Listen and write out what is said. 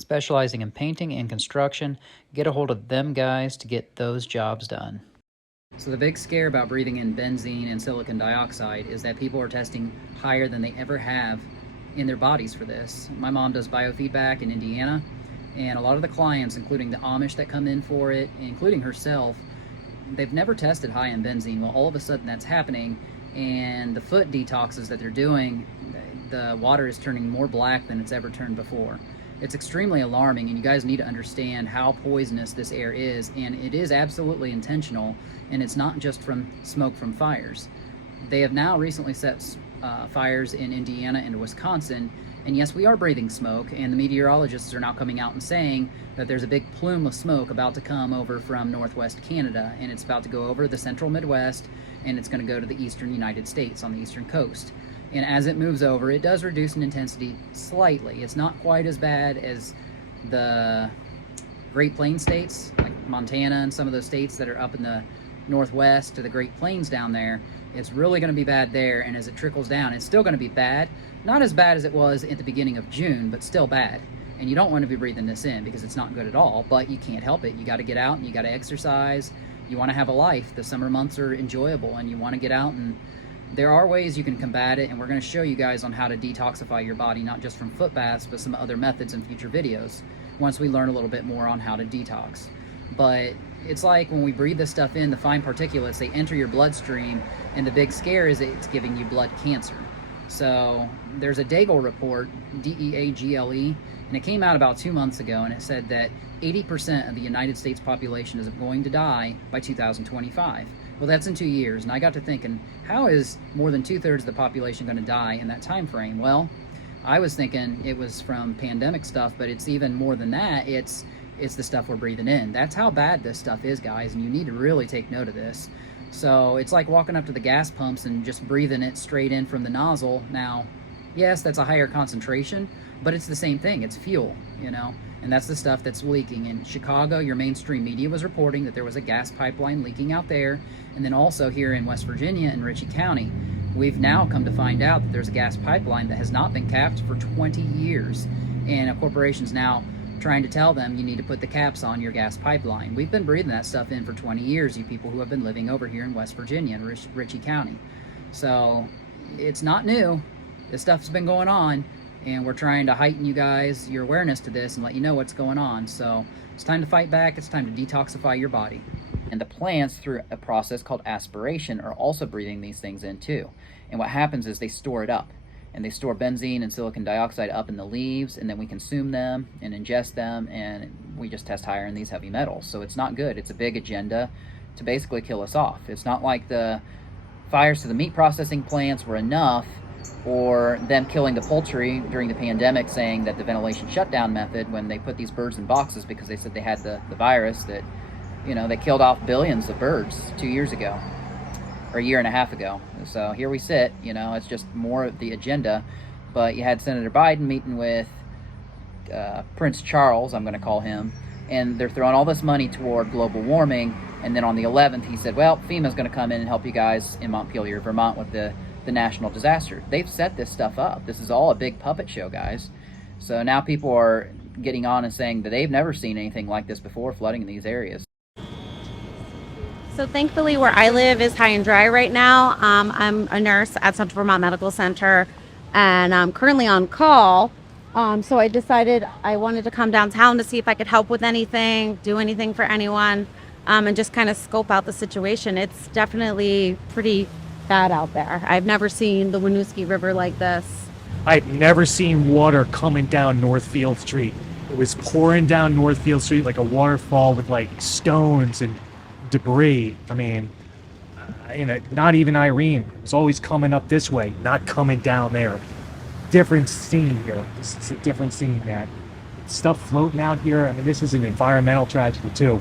specializing in painting and construction. Get a hold of them guys to get those jobs done. So the big scare about breathing in benzene and silicon dioxide is that people are testing higher than they ever have in their bodies for this. My mom does biofeedback in Indiana, and a lot of the clients, including the Amish that come in for it, including herself, they've never tested high in benzene. Well, all of a sudden that's happening, and the foot detoxes that they're doing, the water is turning more black than it's ever turned before. It's extremely alarming, and you guys need to understand how poisonous this air is, and it is absolutely intentional, and it's not just from smoke from fires. They have now recently set fires in Indiana and Wisconsin, and yes, we are breathing smoke, and the meteorologists are now coming out and saying that there's a big plume of smoke about to come over from northwest Canada, and it's about to go over the central Midwest, and it's going to go to the eastern United States on the eastern coast. And as it moves over, it does reduce in intensity slightly. It's not quite as bad as the Great Plains states, like Montana and some of those states that are up in the northwest to the Great Plains down there. It's really going to be bad there, and as it trickles down, it's still going to be bad. Not as bad as it was at the beginning of June, but still bad. And you don't want to be breathing this in because it's not good at all, but you can't help it. You got to get out and you got to exercise. You want to have a life. The summer months are enjoyable, and you want to get out, and there are ways you can combat it, and we're going to show you guys on how to detoxify your body, not just from foot baths, but some other methods in future videos once we learn a little bit more on how to detox. But it's like when we breathe this stuff in, the fine particulates, they enter your bloodstream, and the big scare is it's giving you blood cancer. So there's a Daigle report, D-E-A-G-L-E, and it came out about 2 months ago, and it said that 80% of the United States population is going to die by 2025. Well, that's in 2 years, and I got to thinking, how is more than 2/3 of the population going to die in that time frame? Well, I was thinking it was from pandemic stuff, but it's even more than that. It's the stuff we're breathing in. That's how bad this stuff is, guys, and you need to really take note of this. So it's like walking up to the gas pumps and just breathing it straight in from the nozzle. Now, yes, that's a higher concentration, but it's the same thing. It's fuel, you know, and that's the stuff that's leaking. In Chicago, your mainstream media was reporting that there was a gas pipeline leaking out there, and then also here in West Virginia in Ritchie County, we've now come to find out that there's a gas pipeline that has not been capped for 20 years, and a corporation's now trying to tell them you need to put the caps on your gas pipeline. We've been breathing that stuff in for 20 years, you people who have been living over here in West Virginia and Ritchie County. So it's not new. This stuff's been going on, and we're trying to heighten you guys, your awareness to this, and let you know what's going on. So it's time to fight back. It's time to detoxify your body. And the plants, through a process called aspiration, are also breathing these things in too. And what happens is they store it up. And they store benzene and silicon dioxide up in the leaves, and then we consume them and ingest them, and we just test higher in these heavy metals. So it's not good. It's a big agenda to basically kill us off. It's not like the fires to the meat processing plants were enough, or them killing the poultry during the pandemic, saying that the ventilation shutdown method, when they put these birds in boxes because they said they had the virus, that, you know, they killed off billions of birds 2 years ago. Or a year and a half ago. So here we sit, you know, it's just more of the agenda. But you had Senator Biden meeting with Prince Charles, I'm going to call him, and they're throwing all this money toward global warming. And then on the 11th, he said, well, FEMA's going to come in and help you guys in Montpelier, Vermont with the national disaster. They've set this stuff up. This is all a big puppet show, guys. So now people are getting on and saying that they've never seen anything like this before, flooding in these areas. So thankfully where I live is high and dry right now. I'm a nurse at Central Vermont Medical Center, and I'm currently on call. So I decided I wanted to come downtown to see if I could help with anything, do anything for anyone, and just kind of scope out the situation. It's definitely pretty bad out there. I've never seen the Winooski River like this. I've never seen water coming down Northfield Street. It was pouring down Northfield Street like a waterfall with like stones and debris. I mean, you know, not even Irene. It was always coming up this way, not coming down there. Different scene here. This is a different scene, man. Stuff floating out here. I mean, this is an environmental tragedy too.